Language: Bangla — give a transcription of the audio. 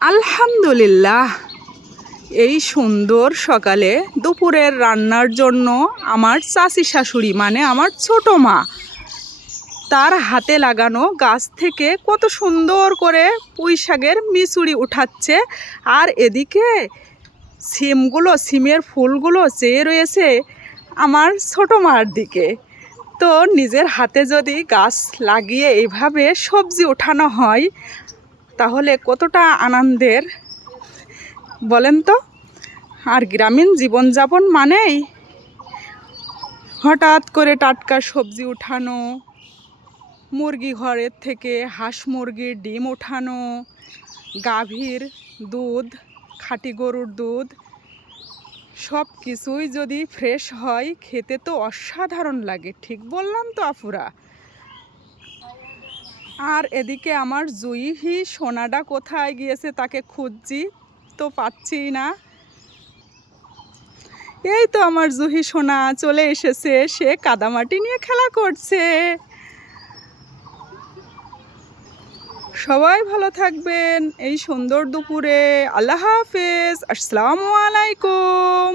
আলহামদুলিল্লাহ, এই সুন্দর সকালে দুপুরের রান্নার জন্য আমার চাচি শাশুড়ি মানে আমার ছোট মা তার হাতে লাগানো গাছ থেকে কত সুন্দর করে পুঁই শাকের মিচুড়ি উঠাচ্ছে। আর এদিকে সিমের ফুলগুলো চেয়ে রয়েছে আমার ছোট মার দিকে। তো নিজের হাতে যদি গাছ লাগিয়ে এইভাবে সবজি ওঠানো হয় তাহলে কতটা আনন্দের বলেন তো। আর গ্রামীণ জীবনযাপন মানেই হঠাৎ করে টাটকা সবজি উঠানো, মুরগি ঘরের থেকে হাঁস মুরগির ডিম ওঠানো, গাভীর দুধ, খাঁটি গরুর দুধ, সব কিছুই যদি ফ্রেশ হয় খেতে তো অসাধারণ লাগে। ঠিক বললাম তো আপুরা? আর এদিকে আমার জুইহি সোনাটা কোথায় গিয়েছে তাকে খুঁজছি, তো পাচ্ছি না। এই তো আমার জুহি সোনা চলে এসেছে, সে কাদামাটি নিয়ে খেলা করছে। সবাই ভালো থাকবেন এই সুন্দর দুপুরে। আল্লাহ হাফেজ, আসসালামু আলাইকুম।